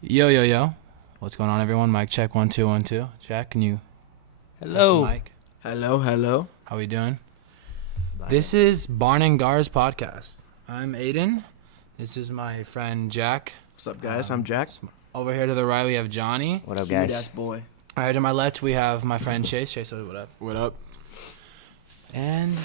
Yo, yo, yo. What's going on, everyone? Mic check, 1 2 1 2. Jack, can you Hello. test the mic? Hello. How we doing? This is Barn and Gars podcast. I'm Aiden. This is my friend Jack. What's up, guys? I'm Jack. Over here to the right, we have Johnny. What up, guys? Cute-ass boy. All right, to my left, we have my friend Chase. Chase, what up? What up? And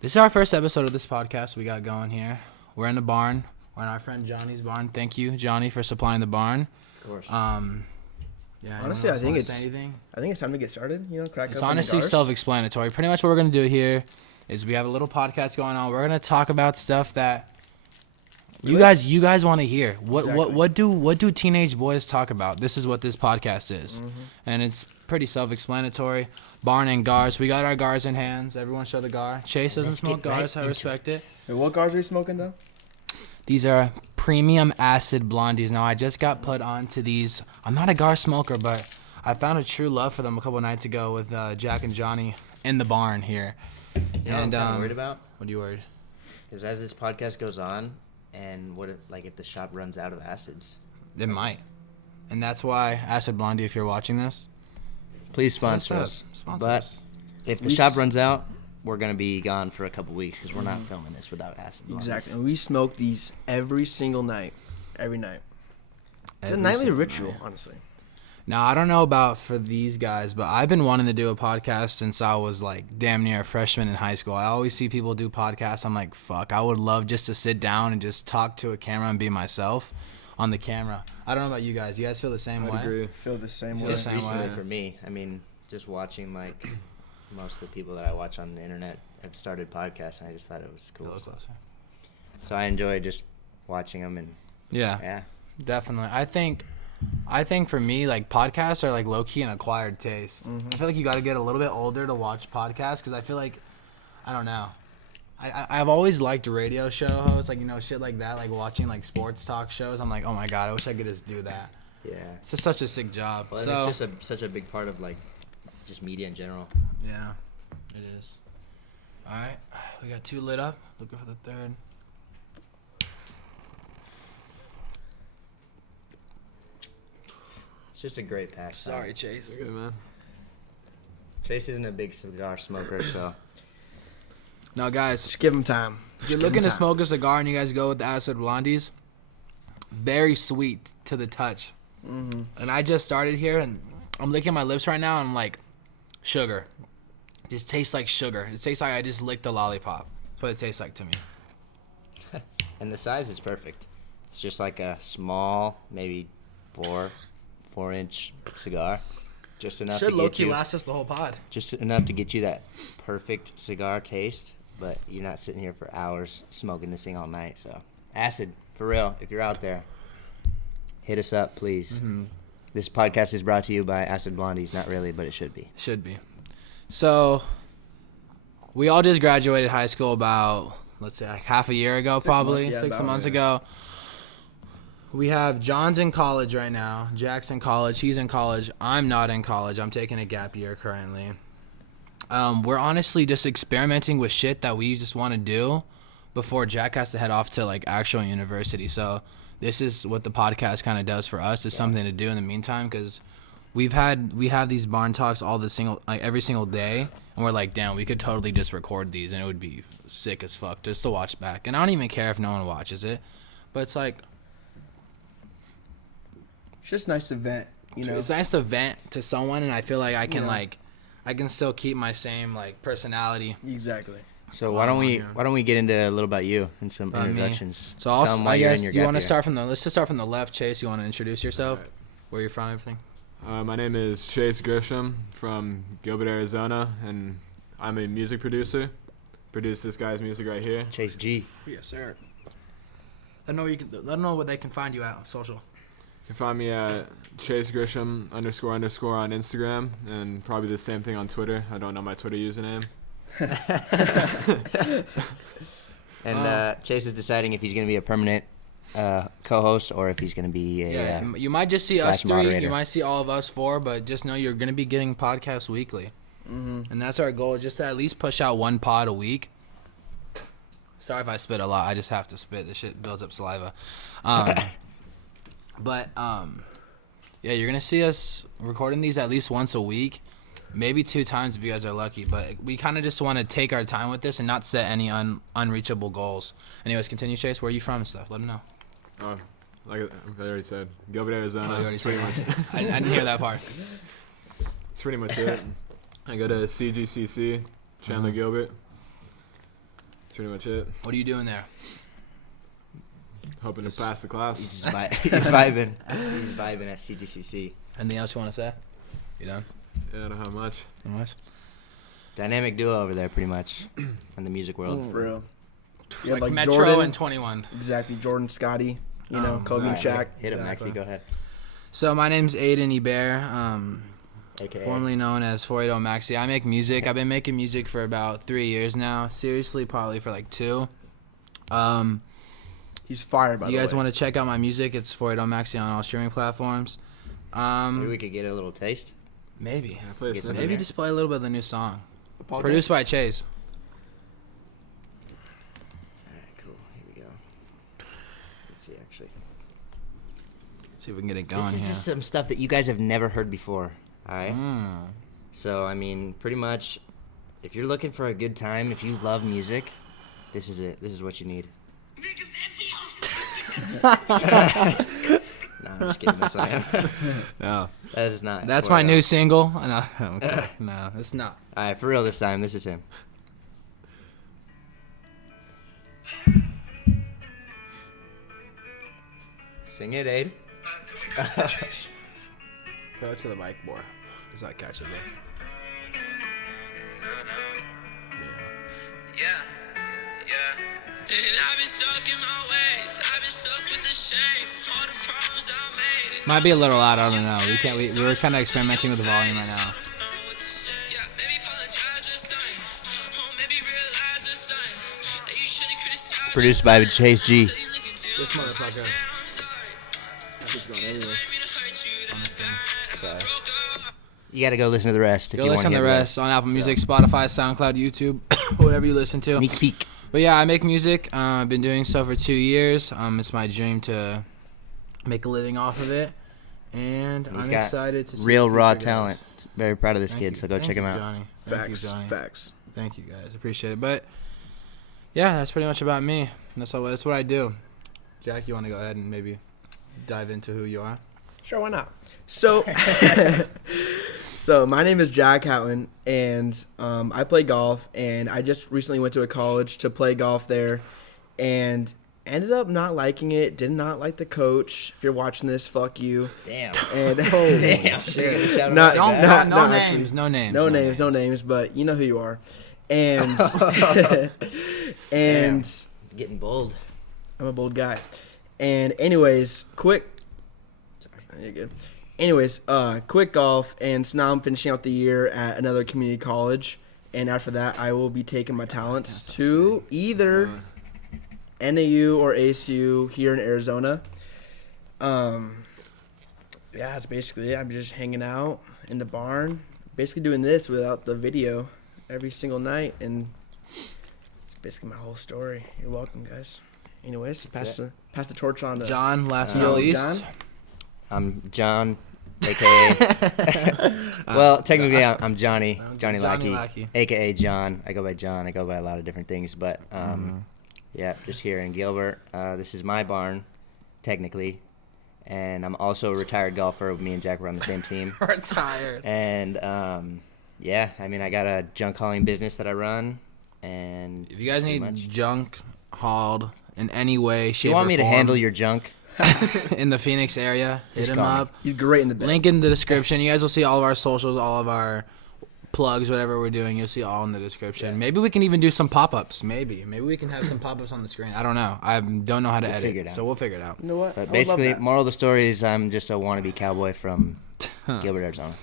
this is our first episode of this podcast we got going here. We're in the barn. We're in our friend Johnny's barn. Thank you, Johnny, for supplying the barn. Of course. Yeah. Honestly, I think it's anything? time to get started. Crack It's open the honestly Gars. self-explanatory. Pretty much what we're gonna do here is we have a little podcast going on. We're gonna talk about stuff that you guys want to hear. What do teenage boys talk about? This is what this podcast is, and it's pretty self-explanatory. Barn and Gars. We got our Gars in hands. Everyone show the Gar. Chase doesn't Let's smoke get right Gars. I into respect it. Hey, what Gars are you smoking, though? These are premium acid blondies. Now, I just got put onto these. I'm not a Gar smoker, but I found a true love for them a couple nights ago with Jack and Johnny in the barn here. You know And what I'm worried about? What are you worried? Because as this podcast goes on, and what if the shop runs out of acids? It might. And that's why Acid Blondie, if you're watching this, Please sponsor us. But if the shop runs out, we're gonna be gone for a couple weeks because we're not filming this without acid. Blondies. Exactly. And we smoke these every single night. Every night. It's a Every nightly single ritual, night. honestly. Now, I don't know about for these guys, but I've been wanting to do a podcast since I was like damn near a freshman in high school. I always see people do podcasts. I'm like, fuck, I would love just to sit down and just talk to a camera and be myself on the camera. I don't know about you guys. You guys feel the same way? I agree. Feel the same way. Just same recently way. for me, I mean, just watching like most of the people that I watch on the internet have started podcasts, and I just thought it was A cool. little closer. So I enjoy just watching them, and Yeah, definitely. I think for me, like, podcasts are like low-key an acquired taste. I feel like you got to get a little bit older to watch podcasts because I feel like, I don't know. I've always liked radio show hosts, like, shit like that, like watching like sports talk shows. I'm like, oh my God, I wish I could just do that. yeah. It's just such a sick job. Well, So, it's just such a big part of like just media in general. yeah, it is. All right, we got 2 lit up. Looking for the third. It's just a great pastime. Sorry, Chase. Good, man. Chase isn't a big cigar smoker, so No, guys, Just give them time. if you're looking to smoke a cigar and you guys go with the Acid Blondies, very sweet to the touch. And I just started here, and I'm licking my lips right now, and I'm like, sugar. It just tastes like sugar. It tastes like I just licked a lollipop. That's what it tastes like to me. and the size is perfect. It's just like a small, maybe 4-inch cigar, just enough Should to low get key you, last us the whole pod. just enough to get you that perfect cigar taste. But you're not sitting here for hours smoking this thing all night. So, acid for real. If you're out there, hit us up, please. This podcast is brought to you by Acid Blondies. Not really, but it should be. Should be. So, we all just graduated high school about, let's say, like half a year ago, probably. months, yeah, 6 about, months yeah. ago. We have John's in college right now. Jack's in college. He's in college. I'm not in college. I'm taking a gap year currently. We're honestly just experimenting with shit that we just want to do before Jack has to head off to like actual university. So this is what the podcast kind of does for us. It's something to do in the meantime because we have these barn talks every single day, and we're like, damn, we could totally just record these and it would be sick as fuck just to watch back. And I don't even care if no one watches it, but it's like, It's just nice to vent, it's nice to vent to someone, and I feel like I can still keep my same like personality. Exactly. So why don't Wow, we get into a little about you and some About me. introductions? So Tell 'em why I you're in guess your you gap want to year. start from let's just start from the left. Chase, you want to introduce yourself, Alright. where you're from, everything. My name is Chase Grisham from Gilbert, Arizona, and I'm a music producer. Produce this guy's music right here. Chase G. Yes, sir. Let them know what they can find you at on social. You can find me at Chase Grisham __ on Instagram, and probably the same thing on Twitter. I don't know my Twitter username. And Chase is deciding if he's going to be a permanent co-host or if he's going to be a You might just see us slash 3. moderator. You might see all of us 4, but just know you're gonna be getting podcasts weekly, and that's our goal. Just to at least push out 1 pod a week. Sorry if I spit a lot. I just have to spit. This shit builds up saliva. But yeah, you're gonna see us recording these at least once a week, maybe 2 times if you guys are lucky. But we kind of just want to take our time with this and not set any unreachable goals. Anyways, continue, Chase. Where are you from and stuff? Let them know. Like I already said, Gilbert, Arizona. Oh, you already It's pretty said much. I didn't hear that part. It's pretty much it. I go to CGCC, Chandler Gilbert. That's pretty much it. What are you doing there? Hoping to pass the class. He's vibing. He's vibing at CGCC. Anything else you want to say? You done? Yeah, I don't know how much. Nice. Dynamic duo over there, pretty much, in the music world. For real. You Like, have, Metro Jordan, and 21. Exactly. Jordan, Scotty, Kobe and Alright, Shaq. Hit him, Exactly. Maxie. Go ahead. So my name's Aiden Ebert, AKA. formerly known as 480 Maxi. I make music. I've been making music for about 3 years now. Seriously, probably for like 2. He's fire, by the You way. guys want to check out my music? It's 480 Maxi on all streaming platforms. Maybe we could get a little taste. Maybe. Yeah, play a Get some snippet. Maybe Yeah. just play a little bit of the new song. Apologize. Produced by Chase. All right, cool. Here we go. Let's see, actually. See if we can get it going This is here. just some stuff that you guys have never heard before. All right. Mm. So, I mean, pretty much, if you're looking for a good time, if you love music, this is it. This is what you need. No, I'm just kidding. That's not him. No. That is not. That's for, my new single. No, okay. No, it's not. All right, for real this time, this is him. Sing it, Aid. Put it to the mic more. It's not catching me. Might be a little loud. I don't know. We're kind of experimenting with the volume right now. Produced by Chase G. This motherfucker. You gotta go listen to the rest if Go you want listen to to the rest on Apple Music, Spotify, SoundCloud, YouTube, whatever you listen to. Sneak peek. But yeah, I make music. I've been doing so for 2 years. It's my dream to make a living off of it, and He's I'm got excited to see real the raw future goes. talent. Very proud of this Thank kid, you. so go Thank check him you, out. Johnny. Thank you, Facts. Johnny. Facts. Thank you, guys. Appreciate it. But yeah, that's pretty much about me. That's all. That's what I do. Jack, you want to go ahead and maybe dive into who you are? Sure, why not? So, so my name is Jack Houghton, and I play golf. And I just recently went to a college to play golf there, and ended up not liking it. Did not like the coach. If you're watching this, fuck you. Damn. And Damn. Shit. Shout out Not- like Don't, that. no, no, no actually. names. No names. no names, but you know who you are. And and Getting bold. I'm a bold guy. And anyways, quick. Sorry, you're good. Anyways, quick golf, and so now I'm finishing out the year at another community college, and after that, I will be taking my talents to either NAU or ACU here in Arizona. Yeah, that's basically it. I'm just hanging out in the barn, basically doing this without the video every single night, and it's basically my whole story. You're welcome, guys. Anyways, pass the torch on to John, last but Yo, not least. John? I'm John, aka. Well, technically, I'm Johnny. Johnny Johnny Lackey, Lackey. aka John. I go by John. I go by a lot of different things, but yeah, just here in Gilbert. This is my barn, technically, and I'm also a retired golfer. Me and Jack were on the same team. Retired. And yeah, I mean, I got a junk hauling business that I run, and If you guys pretty need much- junk hauled in any way, shape, you want or me to form handle your junk? in the Phoenix area, hit Just him call me. up. He's great in the bed. Link in the description. You guys will see all of our socials, all of our plugs, whatever we're doing. You'll see all in the description. Yeah. Maybe we can even do some pop-ups. Maybe we can have some pop-ups on the screen. I don't know. I don't know how to We'll edit, figure it out. so we'll figure it out. You know what? I But would basically, love that. moral of the story is I'm just a wannabe cowboy from Gilbert, Arizona.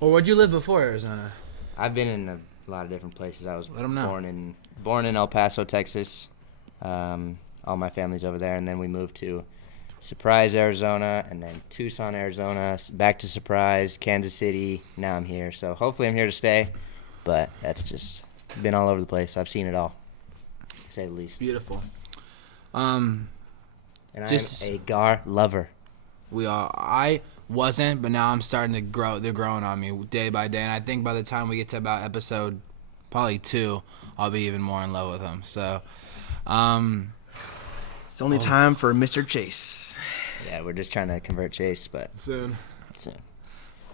Well, where'd you live before Arizona? I've been in a lot of different places. I was Let 'em know. born in El Paso, Texas. All my family's over there, and then we moved to Surprise, Arizona, and then Tucson, Arizona, back to Surprise, Kansas City. Now I'm here, so hopefully I'm here to stay. But that's just been all over the place. I've seen it all, to say the least. Beautiful. And just- I'm a Gar lover. I wasn't, but now I'm starting to grow. They're growing on me day by day, and I think by the time we get to about episode probably 2, I'll be even more in love with them. So, It's only time for Mr. Chase. Yeah, we're just trying to convert Chase, but Soon.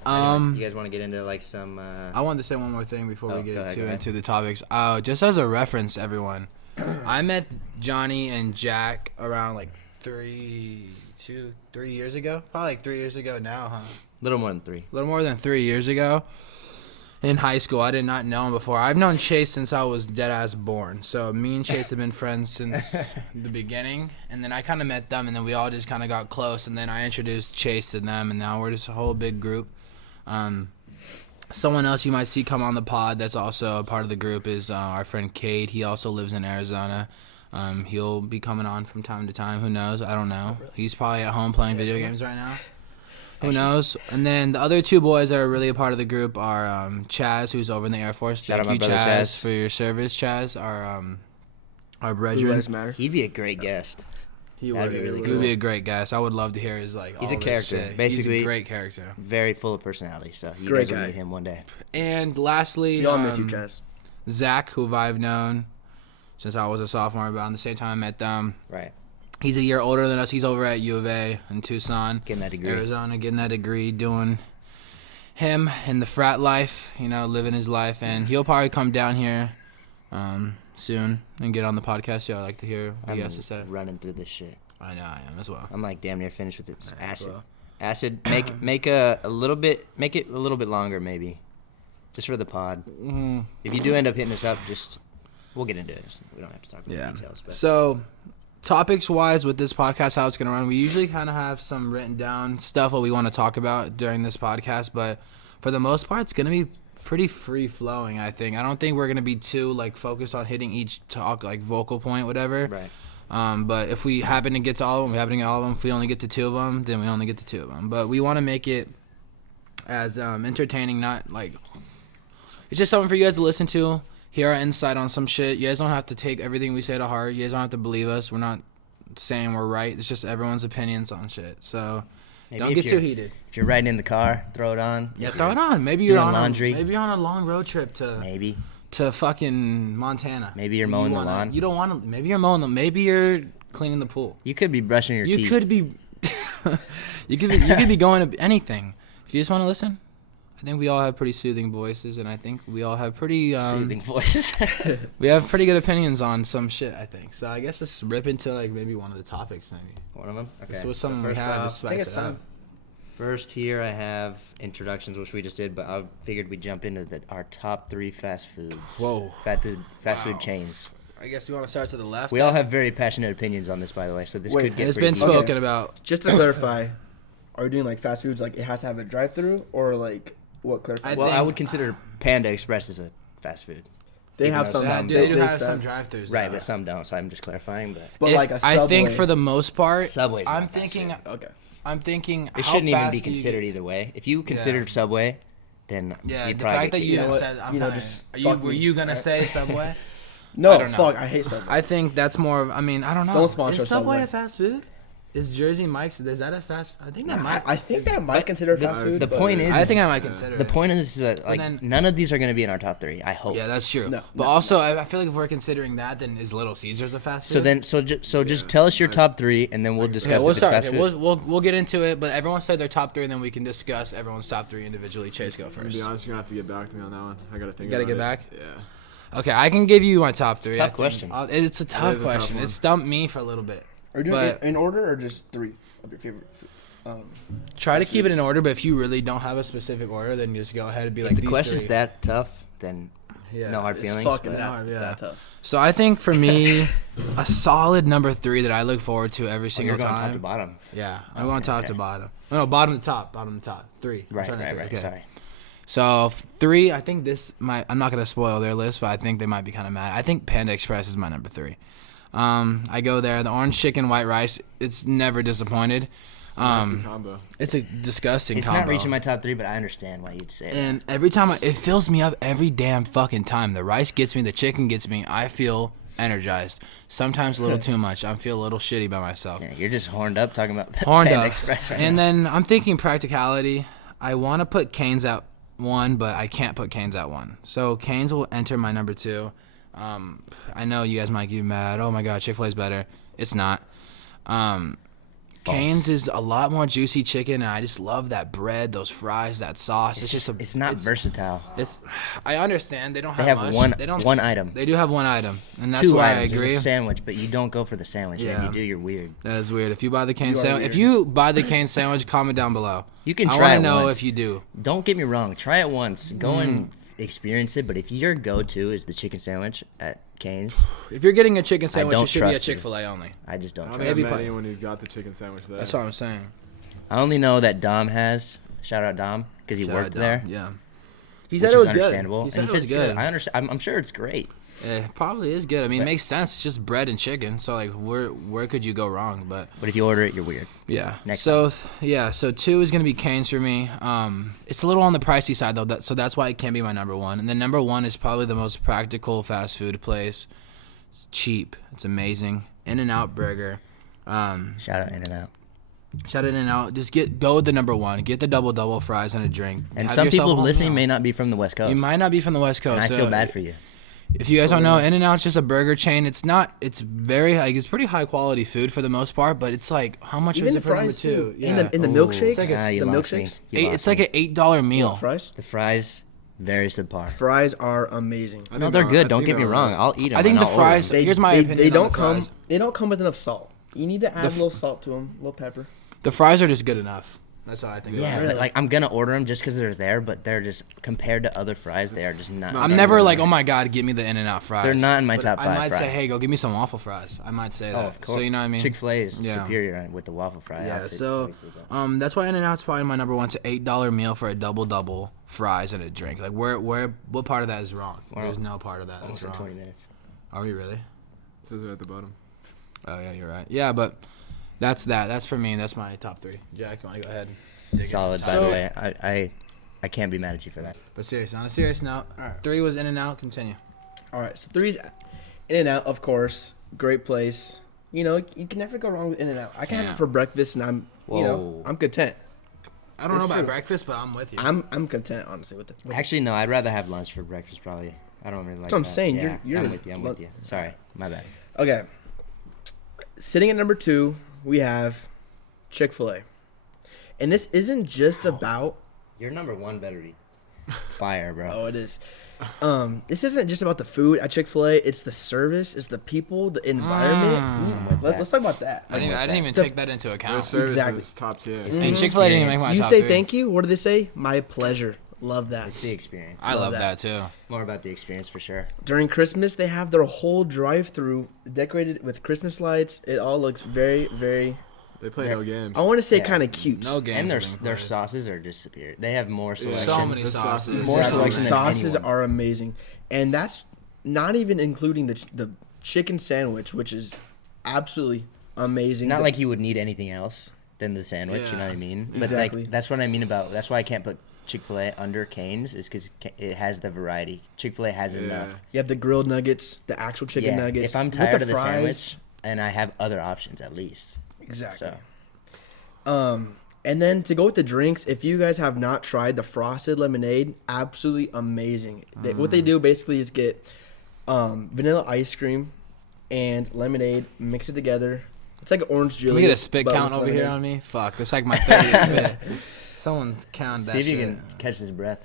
anyway, you guys want to get into like some? I wanted to say one more thing before we go get ahead. into the topics. Just as a reference, everyone, I met Johnny and Jack around like 3 years ago. Probably like 3 years ago now, huh? Little more than 3. A little more than 3 years ago. In high school, I did not know him before. I've known Chase since I was dead ass born. So me and Chase have been friends since the beginning. And then I kind of met them, and then we all just kind of got close. And then I introduced Chase to them, and now we're just a whole big group. Someone else you might see come on the pod that's also a part of the group is our friend Cade. He also lives in Arizona. He'll be coming on from time to time. Who knows? I don't know. He's probably at home playing video games right now. Who knows? And then the other 2 boys that are really a part of the group are Chaz, who's over in the Air Force. Shout Thank out you, my brother Chaz, Chaz. for your service, Chaz. Our Blue brethren. Lives Matter. He'd be a great guest. He That'd would be really He cool. would be a great guest. I would love to hear his He's all a of his character, shit. basically. He's a great character. Very full of personality, so you Great guys will guy. meet him one day. And lastly, We all miss you, Chaz. Zach, who I've known since I was a sophomore, about the same time I met them. Right. He's a year older than us. He's over at U of A in Tucson, Getting that degree. Arizona, getting that degree, doing him in the frat life, living his life. And he'll probably come down here soon and get on the podcast. Yeah, I'd like to hear what he I'm has to say. running through this shit. I know I am as well. I'm like damn near finished with it. as Acid. well. Acid. Make it a little bit longer maybe, just for the pod. If you do end up hitting us up, we'll get into it. We don't have to talk about Yeah. details. But So, topics-wise with this podcast, how it's going to run, we usually kind of have some written down stuff what we want to talk about during this podcast, but for the most part, it's going to be pretty free-flowing, I think. I don't think we're going to be too, focused on hitting each talk, vocal point, whatever. right. But if we happen to get to all of them, we happen to get all of them. If we only get to 2 of them, then we only get to 2 of them. But we want to make it as entertaining, not it's just something for you guys to listen to, hear our insight on some shit. You guys don't have to take everything we say to heart. You guys don't have to believe us. We're not saying we're right. It's just everyone's opinions on shit. So Maybe don't if get too you're- heated. If you're riding in the car, throw it on. Yeah, If throw it you're on. Maybe you're doing on laundry. maybe you're on a long road trip to Maybe. fucking Montana. Maybe you're mowing the lawn. You don't want to. Maybe you're mowing the. Maybe you're cleaning the pool. You could be brushing your You teeth. could be, you could be going to anything. If you just want to listen, I think we all have pretty soothing voices, and I think we all have pretty Soothing voice. we have pretty good opinions on some shit. I think so. I guess let's rip into maybe one of the topics. Maybe One of them. Okay. this was so something we first had to off- spice it's it up. time. First here I have introductions, which we just did, but I figured we'd jump into our top 3 fast foods. Whoa. Fast Wow. food chains. I guess we want to start to the left. We all have very passionate opinions on this, by the way, so this Wait, could get It's pretty been deep. spoken about. Just to clarify, are we doing fast foods it has to have a drive-through or what? Clarify. Well, I think- would consider Panda Express as a fast food. They have even some. though Yeah, some- they do they have said- some drive-throughs. Right, but some don't, so I'm just clarifying. But a Subway. I think for the most part, Subway's not I'm fast thinking. food. Okay. I'm thinking. It how shouldn't even fast be do you considered get- either way. If you considered Subway, then Yeah, you'd the probably fact that get you kicked know didn't out. what? say, I'm You know, kinda, just are you, fuck were me, you gonna right? say Subway? No, I don't know. fuck. I hate Subway. I think that's more of. I mean, I don't know. Don't sponsor Is Subway Subway. a fast food? Is Jersey Mike's? Is that a fast? I think that might. I think that might consider fast food. the but- point is- I think I might consider The it. point is that then- none of these are going to be in our top 3. I hope. Yeah, that's true. No, but no, also, I feel like if we're considering that, then is Little Caesars a fast food? So then, just tell us your top 3, and then we'll discuss Okay, if we'll it's start. fast Okay, food. we'll get into it. But everyone said their top 3, and then we can discuss everyone's top 3 individually. Chase, go To first. be honest, you're gonna have to get back to me on that one. I gotta think. You gotta about get it. back? Yeah. Okay, I can give you my top 3. a tough I think. question. It's a tough is a tough question. one. It stumped me for a little bit. Are you doing But- it in order or just 3 of your favorite? Try to keep it in order, but if you really don't have a specific order, then just go ahead and be If like the these question's 3. that tough, then Yeah. no hard It's feelings. fucking but- that, hard, it's yeah. that tough. So I think for me, a solid number 3 that I look forward to every Oh, single you're going top to time. bottom. Yeah, I'm going top to okay. bottom. No, bottom to top. Bottom to top. 3. I'm Right, starting at right, three. right. Okay. Sorry. So 3, I think this might. I'm not gonna spoil their list, but I think they might be kind of mad. I think Panda Express is my number 3. I go there. The orange chicken, white rice. It's never disappointed. Nasty combo. It's a disgusting It's combo. not reaching my top 3, but I understand why you'd say that. And every time it fills me up every damn fucking time. The rice gets me, the chicken gets me. I feel energized. Sometimes a little too much. I feel a little shitty by myself. Yeah, you're just horned up talking about Horned Panda up. Express right And now. then I'm thinking practicality. I want to put Canes at 1, but I can't put Canes at 1. So Canes will enter my number 2. I know you guys might get mad. Oh my God, Chick-fil-A is better. It's not. Canes is a lot more juicy chicken, and I just love that bread, those fries, that sauce. It's not versatile. I understand they don't They have have much. one item. They do have one item, and that's 2 why items. I agree. There's a sandwich, but you don't go for the sandwich. Yeah. If you do, you're weird. That is weird. If you buy the cane You are sandwich, weird. if you buy the cane sandwich, comment down below. You can I try want it to know once. if you do. Don't get me wrong. Try it once. Go and experience it. But if your go-to is the chicken sandwich at Cane's, If you're getting a chicken sandwich, don't it should be a trust you. Chick-fil-A only. I just don't I don't try think it. I've Maybe met put- anyone who's got the chicken sandwich there. That's what I'm saying. I only know that Dom has. Shout out Dom because he Shout worked out Dom. there. Yeah. He Which said is it was good. understandable. He said and it he was said it's good. I understand. I'm sure it's great. It probably is good. I mean, it makes sense. It's just bread and chicken. So like, where could you go wrong? But But if you order it, you're weird. yeah. Next So so 2 is gonna be Cane's for me. It's a little on the pricey side though. So that's why it can't be my number 1. And then number 1 is probably the most practical fast food place. It's cheap. It's amazing. In-N-Out Burger. Shout out In-N-Out. Shout it in out. Just go with the number 1. Get the double fries and a drink. And Have some yourself a people home listening meal. may not be from the West Coast. You might not be from the West Coast. and I so feel bad for you. If you guys don't know, In-N-Out's just a burger chain. It's not. It's very like it's pretty high quality food for the most part. But it's like how much Even is the it for number fries 2? too. Yeah. In the Ooh. milkshakes, It's like you the lost me. milkshakes, You lost It's like me. an $8 meal. fries. The fries, very subpar. Fries are amazing. I No, think they're I good. Don't think get me they're wrong. right. I'll eat them. I think and the I'll order fries- them. Here's my opinion They on don't the come. fries. They don't come with enough salt. You need to add a f- little salt to them, a little pepper. The fries are just good enough. That's how I think. Yeah, about it. but like I'm gonna order them just because they're there, but they're just compared to other fries, they are just not. not I'm that never good. like, oh my god, give me the In-N-Out fries. They're not in my But top I 5 might say, fries. hey, go give me some waffle fries. I might say that. Oh, of course. So you know what I mean? Chick-fil-A is Yeah. superior with the waffle fry. Yeah, outfit, so obviously, but- that's why In-N-Out's probably my number 1. It's an $8 meal for a double, fries and a drink. Like what part of that is wrong? Wow. There's no part of that almost that's in wrong. 20 minutes. Are we really? It says it at the bottom. Oh yeah, you're right. Yeah, but that's that. That's for me. That's my top 3. Jack, you want to go ahead? And dig into Solid, this? by So- the way. I can't be mad at you for that. But serious. On a serious note, All right. 3 was In-N-Out. Continue. All right, so 3's In-N-Out, of course, great place. You know, you can never go wrong with In-N-Out. I can have Can't. it for breakfast, and Whoa. I'm content. I don't know It's about true. breakfast, but I'm with you. I'm content, honestly, with it. Actually, no. I'd rather have lunch for breakfast. Probably. I don't really like. That's what I'm that. saying, Yeah, you're I'm with you. I'm with you. Sorry, my bad. Okay, sitting at number 2, we have Chick-fil-A, and this isn't just about. Your number 1 better be fire, bro. Oh, it is. This isn't just about the food at Chick-fil-A. It's the service. It's the people, the environment. Let's talk about that. I didn't even The- take that into Their account. service Exactly. is top tier. It's And the Chick-fil-A didn't even make experience. my You top say 3. thank you. What do they say? My pleasure. Love that. It's the experience. I love that. that too. More about the experience for sure. During Christmas, they have their whole drive-through decorated with Christmas lights. It all looks very, very. They play no games. I want to say Yeah. kind of cute. No games. And are their being their played. sauces are just superior. They have more Yeah. selection. So many The sauces. sauces. More Yeah. selection than Sauces anyone. are amazing, and that's not even including the chicken sandwich, which is absolutely amazing. Not The- like you would need anything else than the sandwich. You know Yeah. what I mean? But Exactly. like that's what I mean about. That's why I can't put Chick-fil-A under Cane's is because it has the variety. Chick-fil-A has Yeah. enough. you have the grilled nuggets, the actual chicken Yeah. nuggets. If I'm with tired of the fries. sandwich and I have other options at least. Exactly. So And then to go with the drinks, if you guys have not tried the frosted lemonade, absolutely amazing. What they do basically is get vanilla ice cream and lemonade, mix it together. It's like an orange Can jelly. we get a spit but count with over here lemonade. on me? Fuck, that's like my 30th spit. Someone count that see if you shit. can catch this breath.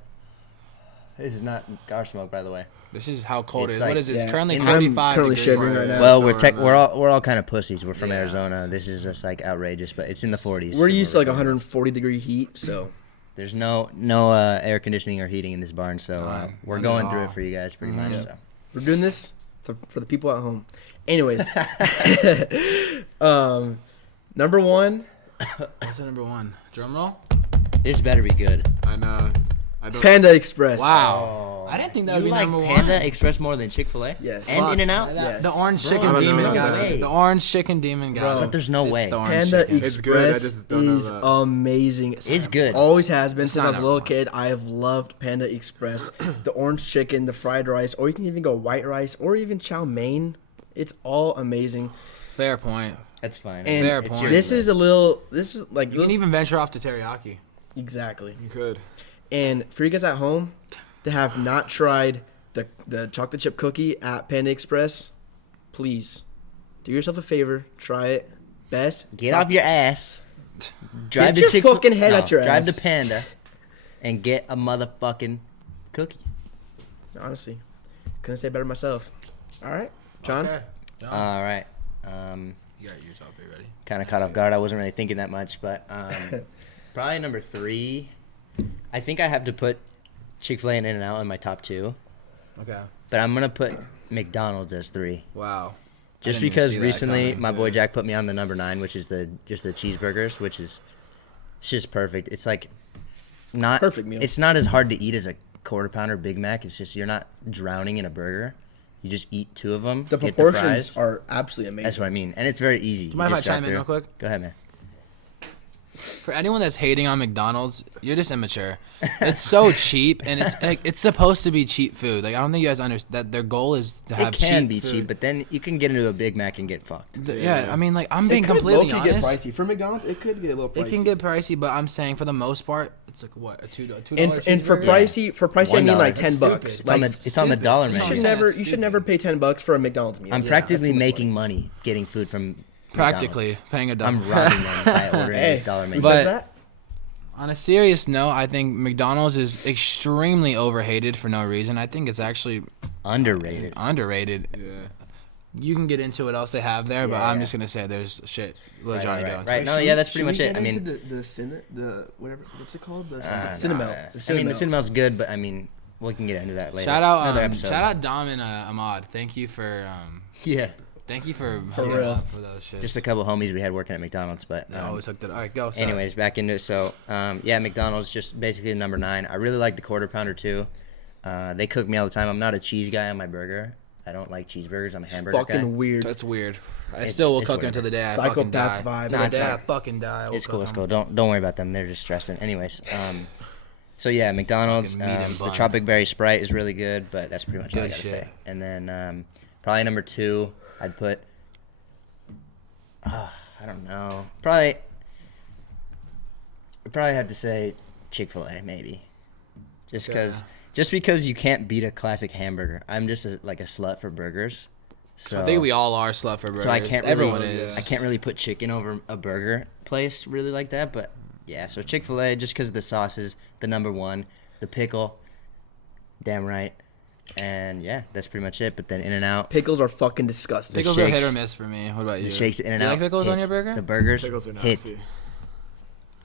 This is not Gars smoke, by the way. This is how cold it It's is. like- What is it? It's yeah, currently and 45 I'm currently degrees. shivering right now. Well, so we're all kind of pussies. We're from Yeah. Arizona. This is just like outrageous, but it's in the 40s. We're so used to like recording. 140-degree heat, so There's no air conditioning or heating in this barn, so we're not going at through all. it for you guys pretty much. Yeah. So. we're doing this for the people at home. Anyways, number 1, What's the number 1? Drum roll? This better be good. I know. I don't. Panda Express. Wow. I didn't think that would You be like number Panda 1. Express more than Chick-fil-A? Yes. And Fuck. In-N-Out? Yes. The orange Bro, chicken I don't demon know got about me. that. The orange chicken demon got Bro. me. But there's no It's way. the orange Panda chicken. It's good, I Express just don't know is that. amazing. It's good. Always has been since I not was a little number kid. I have loved Panda Express. The orange chicken, the fried rice, or you can even go white rice, or even chow mein. It's all amazing. Fair point. That's fine. And Fair It's point. your This is a list. little. This is like You can this- even venture off to teriyaki. exactly. You could. And for you guys at home that have not tried the chocolate chip cookie at Panda Express, please do yourself a favor. Try it. Best. Get off your ass. Drive your Chick- fucking head out your Drive ass. the Panda, and get a motherfucking cookie. Honestly, couldn't say it better myself. All right, John. Okay. Done. All right. You got your topic ready. Kind of caught off guard. I wasn't really thinking that much, but probably number 3. I think I have to put Chick-fil-A and In-N-Out in my top 2, Okay. but I'm gonna put McDonald's as 3. Wow. Just didn't even because see that recently coming. my boy Jack put me on the number 9, which is just the cheeseburgers, which is it's just perfect. It's like not Perfect meal. It's not as hard to eat as a quarter pounder Big Mac. It's just you're not drowning in a burger. You just eat 2 of them. The get proportions fries. are absolutely amazing. That's what I mean, and it's very easy. Do you mind You if I just chime drop in real through. quick? Go ahead, man. For anyone that's hating on McDonald's, you're just immature. It's so cheap, and it's like it's supposed to be cheap food. Like I don't think you guys understand that their goal is to have It can cheap be food. cheap, but then you can get into a Big Mac and get fucked. Yeah, I mean, like I'm It being could completely low-key get honest. pricey for McDonald's. It could get a little pricey. It can get pricey, but I'm saying for the most part, it's like what a $2 and for cheeseburger? pricey, I mean like $1. $10. That's It's on the Like, it's on the stupid. dollar It's You on menu. should saying never it's you should stupid. never pay $10 for a McDonald's meal. I'm Yeah, practically that's too much making money getting food from Practically McDonald's. paying a dollar. I'm robbing them by ordering Hey, this dollar Who menu. But- says that? On a serious note, I think McDonald's is extremely overhated for no reason. I think it's actually Underrated. underrated. Yeah. You can get into what else they have there, but Yeah, I'm yeah. just gonna say there's shit. Let Right, Johnny right, go. right, into right. it. No, yeah, that's pretty much it. I Should we mean, get into the whatever what's it called? The nah, Cinnamel. I mean, the Cinnamel's good, but I mean, we can get into that later. Shout out, Another episode. shout out Dom and Ahmad. Thank you for Yeah, hooking real. up for those shits. just a couple homies we had working at McDonald's, but They always hooked it. All right, go. Sorry. anyways, back into it. So, yeah, McDonald's just basically number 9. I really like the quarter pounder too. They cook me all the time. I'm not a cheese guy on my burger. I don't like cheeseburgers. I'm a hamburger fucking guy. weird. That's weird. I It's- still will it's cook whatever. until the day I fucking die. Psychopath vibe. Till Nah, the it's day I fine. fucking die. I will It's cool. cook It's 'em. cool. Don't worry about them. They're just stressing. Anyways, so yeah, McDonald's. Fucking meat and The bun. Tropic Berry Sprite is really good, but that's pretty much all I Good gotta shit. say. And then probably number 2, I'd put. I don't know. Probably. I'd probably have to say Chick-fil-A maybe, just because you can't beat a classic hamburger. I'm just like a slut for burgers. So I think we all are slut for burgers. so I can't really, Everyone is. I can't really put chicken over a burger place really like that, but yeah. So Chick-fil-A, just because of the sauces, the number 1, the pickle, damn right, and yeah, that's pretty much it. But then In-N-Out, Pickles are fucking disgusting. Pickles are hit shakes- or miss for me. What about you? the shakes at Do you In-N-Out. like pickles on hit. your burger? The burgers Pickles are hit. nasty.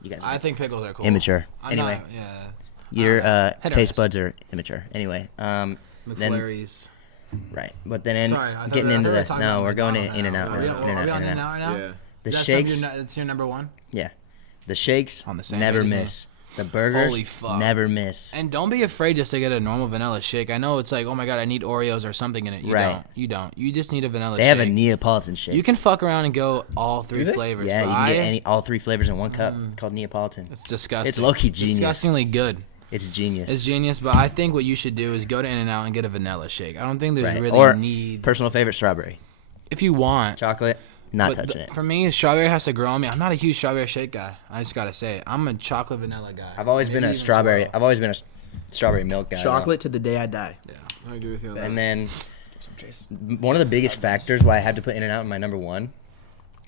You guys, I are think pickles are cool. immature. I'm Anyway, not, yeah. your hit or taste miss. buds are immature. Anyway, then McFlurries. right, but then Sorry, I thought getting we were into the talking no, about we're going to McDonald's In-N-Out now. now. Are we on In-N-Out. In-N-Out right now? Yeah. The That's shakes, That's your number 1. yeah, the shakes On the same never page as me. miss. The burgers Holy fuck. never miss. And don't be afraid just to get a normal vanilla shake. I know it's like, oh my god, I need Oreos or something in it. You Right. don't. You don't. You just need a vanilla They shake. have a Neapolitan shake. You can fuck around and go all 3 they? flavors. Yeah, but you can get I- all 3 flavors in one cup called Neapolitan. It's disgusting. It's low-key genius. Disgustingly good. It's genius. It's genius, but I think what you should do is go to In-N-Out and get a vanilla shake. I don't think there's right. really Or need. personal favorite, strawberry. If you want. Chocolate, not But touching it. For me, strawberry has to grow on me. I'm not a huge strawberry shake guy. I just gotta say, I'm a chocolate vanilla guy. I've always been Maybe a even strawberry. swirl. I've always been a strawberry milk guy. though. Chocolate to the day I die. Yeah. I agree with you on that. And then Some Chase. one of the biggest factors why I have to put In-N-Out in my number 1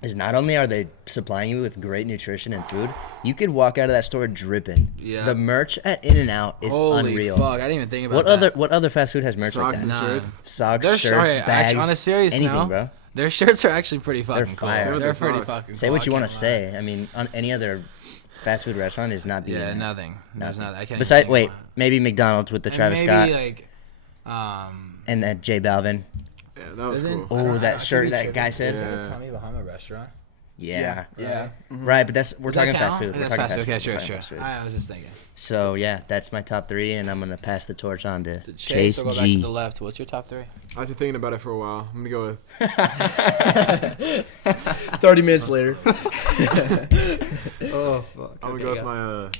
is not only are they supplying you with great nutrition and food, you could walk out of that store dripping. Yeah. The merch at In-N-Out is Holy unreal. fuck! I didn't even think about What that. what other fast food has merch Socks like and that? Nah. shirts. Socks, Their shirts, sorry, bags, on a serious anything, note, bro. their shirts are actually pretty fucking They're cool. fire. So are They're their pretty socks. fucking Say cool. what you I want to can't lie. say. I mean, on any other fast food restaurant is not beating Yeah, that. nothing. There's Nothing. nothing. I can't. Besides, even wait, think of maybe McDonald's with the one. Travis and Scott maybe like, and that J Balvin. Yeah, that was isn't- cool. I don't- Oh, that I could shirt be that tripping. guy said. Is that a Yeah. Tommy Bahama restaurant? Yeah. Yeah. Right, but we're Does that talking fast count? food. We're That's talking fast food. Okay, We're sure, talking sure. fast food. I was just thinking. So yeah, that's my top 3, and I'm gonna pass the torch on to The Chase Chase, we'll go back G. to the left. What's your top 3? After thinking about it for a while, I'm gonna go with 30 minutes later. Oh fuck. I'm gonna go with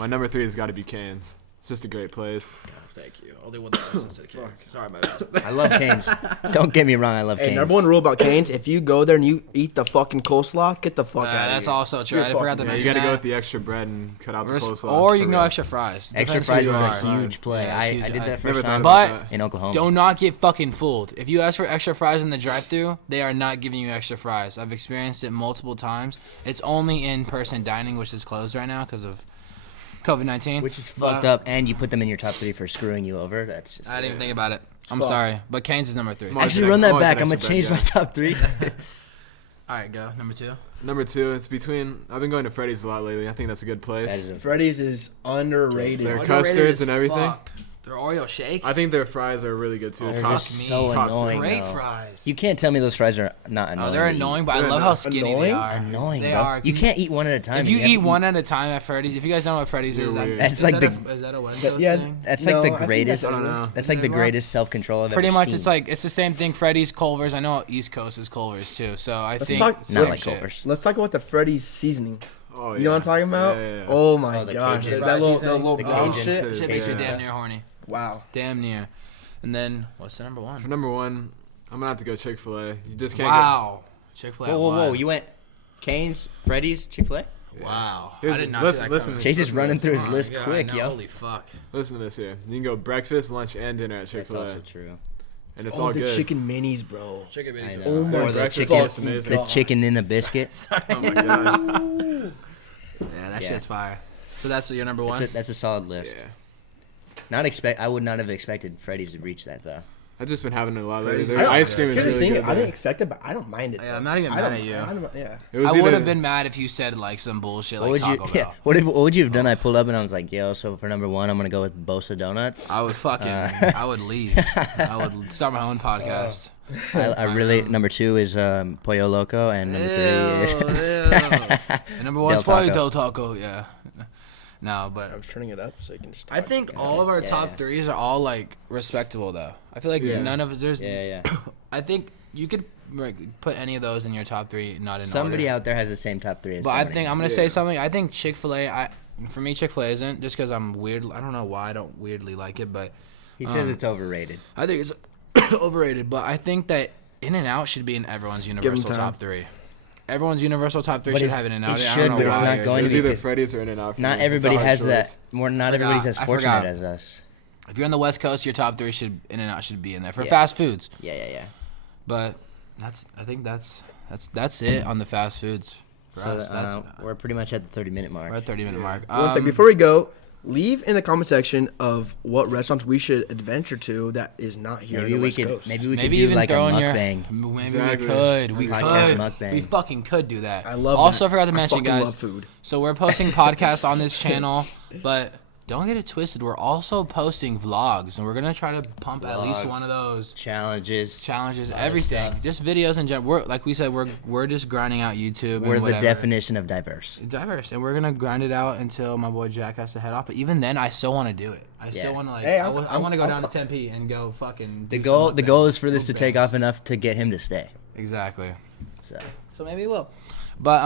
my number 3 has got to be cans. It's just a great place. Thank you. Only one that listens to the kids. Sorry, my bad. I love Canes. Don't get me wrong, I love Hey, Canes. number one rule about Canes: if you go there and you eat the fucking coleslaw, get the fuck out of here. That's also true. You're I forgot to fucking- Yeah, you mention got to go that. with the extra bread and cut out the coleslaw. Or you for can go real. extra fries. Extra Depends fries who is you a are. huge play. Yeah, I it's huge. did that Never first thought time about But in Oklahoma. do not get fucking fooled. If you ask for extra fries in the drive-thru, they are not giving you extra fries. I've experienced it multiple times. It's only in-person dining, which is closed right now because of COVID-19. Which is fucked up, and you put them in your top 3 for screwing you over. That's just. I didn't even think about it. I'm Fucked. sorry, but Cane's is number 3. Come on. Actually, run that Always back. an I'm gonna extra change bread, my top 3. All right, go number 2. Number 2, it's between. I've been going to Freddy's a lot lately. I think that's a good place. That is a- Freddy's is underrated. Their Underrated custards as and everything. fuck. Their Oreo shakes. I think their fries are really good too. They're fuck just me. so Top annoying. great though. fries. You can't tell me those fries are not annoying. Oh, they're to eat. annoying, but I They're love how skinny they annoying? are. Annoying, They bro. are. You can't eat one at a time. If you have eat to one at a time at Freddy's, if you guys know what Freddy's You're is, weird. That's is like that the- is that a West Coast yeah, thing? That's No, like I the think greatest. that's- I don't know. That's like the Bro. greatest self-control I've Pretty ever much, seen. it's the same thing. Freddy's, Culver's. I know East Coast is Culver's too. So I think talk- not same like shit. Culver's. Let's talk about the Freddy's seasoning. Oh, You know what I'm talking about? Yeah, yeah, yeah. Oh my Oh, the gosh, Cajun that fries little, seasoning? little The brown Cajun shit. Shit makes me Yeah. damn near horny. Wow. Damn near. And then what's the number For one? number 1, I'm gonna have to go Chick-fil-A. You just can't Wow. Chick-fil-A. Whoa, whoa, whoa! won. You went Cane's, Freddy's, Chick-fil-A. Wow. Here's- I did not listen- see that listen. coming. Chase is Listen to running this. through his Oh my list God, quick, no, yo. Holy fuck. Listen to this here. You can go breakfast, lunch, and dinner at That's Chick-fil-A, also true. and it's Oh, all the good. chicken minis, bro. Chicken I bitties. know. Oh my Or the breakfast chicken, is amazing. the God. chicken in the biscuit. Oh my god. Yeah, that Yeah. shit's fire. So that's your number one. That's a solid list. Yeah. I would not have expected Freddy's to reach that though. I've just been having it a lot lately. Freddy's Their is ice cream good. is Here's the really thing, good. I didn't there. expect it, but I don't mind it. Yeah, though. I'm not even I mad don't- at you. yeah. It was I would either- have been mad if you said like some bullshit What like would you? Taco Yeah, Bell. what would you have done? I pulled up and I was like, "Yo, so for number 1, I'm gonna go with Bosa Donuts." I would fucking, I would leave. I would start my own podcast. I really number 2 is Pollo Loco, and number 3 is And number one's Del probably Taco. Del Taco. Yeah. No, but I was turning it up so you can just. I think all of our Yeah, top yeah. threes are all like respectable though. I feel like Yeah. none of there's. yeah. I think you could like, put any of those in your top 3, not in Somebody order. out there has the same top 3 as But I somebody. think I'm gonna Yeah. say something. I think Chick-fil-A. For me, Chick-fil-A isn't just because I'm weird. I don't know why I don't weirdly like it, but He says it's overrated. I think it's overrated. But I think that In-N-Out should be in everyone's universal time. top 3. Everyone's universal top 3 But should it's- have In-N-Out. it I should, don't know but it's why. not going It to was be either good. Freddy's or In-N-Out. for Not me. It's a everybody hard has choice. that. Not I everybody's forgot. as I fortunate forgot. as us. If you're on the West Coast, your top 3 should In-N-Out should be in there for Yeah. fast foods. Yeah. But I think that's it on the fast foods for So us. That's we're pretty much at the 30-minute we're mark. at 30-minute mark. One sec, before we go, leave in the comment section of what restaurants we should adventure to that is not here Maybe on the we West could Coast. maybe we could maybe do even like a throw in your mukbang. maybe Exactly. we could we Podcast could mukbang. we fucking could do that. I love also that. forgot to I mention, fucking guys. love food. So we're posting podcasts on this channel, but don't get it twisted. We're also posting vlogs, and we're gonna try to pump at least Vlogs. one of those Challenges. challenges, Other everything, stuff. just videos in general. We're like we said, we're just grinding out YouTube. We're and the whatever. definition of diverse. Diverse, and we're gonna grind it out until my boy Jack has to head off. But even then, I still want to do it. I Yeah. still want to like. Hey, I I'm- want to go I'm- down to Tempe and go fucking. The do goal some the goal mukbangs. is for this to take Mukbangs. off enough to get him to stay. Exactly. So Maybe we'll. But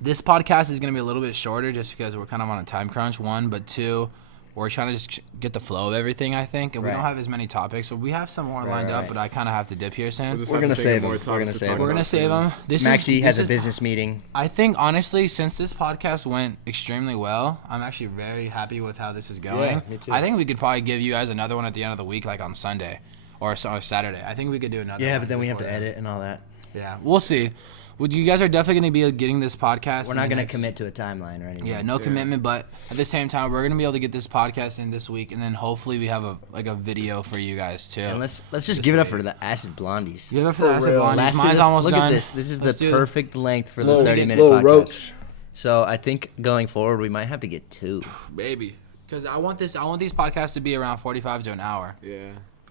this podcast is gonna be a little bit shorter just because we're kind of on a time crunch. 1, but 2, we're trying to just get the flow of everything. I think, and we Right. don't have as many topics, so we have some more lined right. up. But I kind of have to dip here soon. We'll just We're have to gonna think save of more them. We're topics gonna to save talk them. We're gonna about save soon. them. This Maxie is, has this a is- business meeting. I think honestly, since this podcast went extremely well, I'm actually very happy with how this is going. Yeah, me too. I think we could probably give you guys another one at the end of the week, like on Sunday or Saturday. I think we could do another. Yeah, one but then we have before to then. edit and all that. Yeah, we'll see. Would you guys are definitely going to be getting this podcast? We're in not the gonna next- commit to a timeline or anything. Yeah, no commitment, but at the same time, we're going to be able to get this podcast in this week, and then hopefully we have a video for you guys too. And let's just This give it up week. for the Acid Blondies. Give it for For the Acid real. Blondies. Last Mine's year's- almost look done. at this. This is Let's the do it. perfect length for the Little- 30-minute little podcast. roach. So I think going forward we might have to get 2. Baby, because I want these podcasts to be around 45 to an hour. Yeah.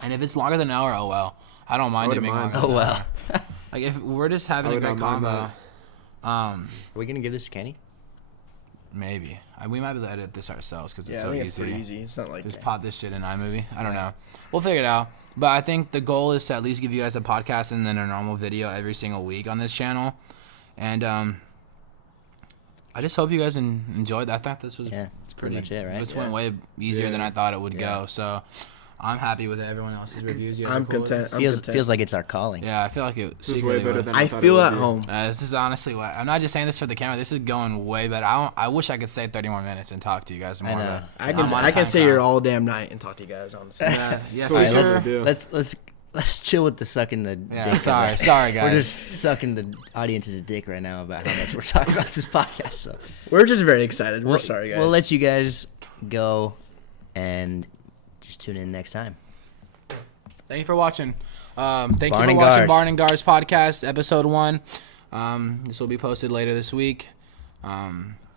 And if it's longer than an hour, oh well. I don't mind it wouldn't being mind longer. Oh than an well. hour. Like if we're just having I a would great not mind combo, Are we gonna give this to Kenny? maybe we might be able to edit this ourselves because it's Yeah, I so think it's easy. pretty easy. It's not like Just pop this shit in iMovie. I don't know. We'll figure it out. But I think the goal is to at least give you guys a podcast and then a normal video every single week on this channel. And I just hope you guys enjoyed. I thought this was That's pretty much it, right? This went way easier than I thought it would go. So I'm happy with everyone else's reviews. You guys I'm are cool with? content. Feels like it's our calling. Yeah, I feel like it. This is way better than I thought feel it would at be. home. This is honestly what I'm not just saying this for the camera. This is going way better. I wish I could stay 30 more minutes and talk to you guys more. know. but I I'm on a can time stay here clock. all damn night and talk to you guys. Honestly. Yeah, That's what we future- try to do. Let's chill with the sucking the Yeah, dick. sorry guys. We're just sucking the audience's dick right now about how much we're talking about this podcast. So We're just very excited. We're sorry, guys. We'll let you guys go and just tune in next time. Thank you for watching. Thank you Barn for and watching Gars. Barn and Gars podcast, episode 1. This will be posted later this week.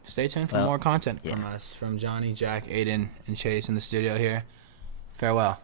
Stay tuned for more content from us, from Johnny, Jack, Aiden, and Chase in the studio here. Farewell.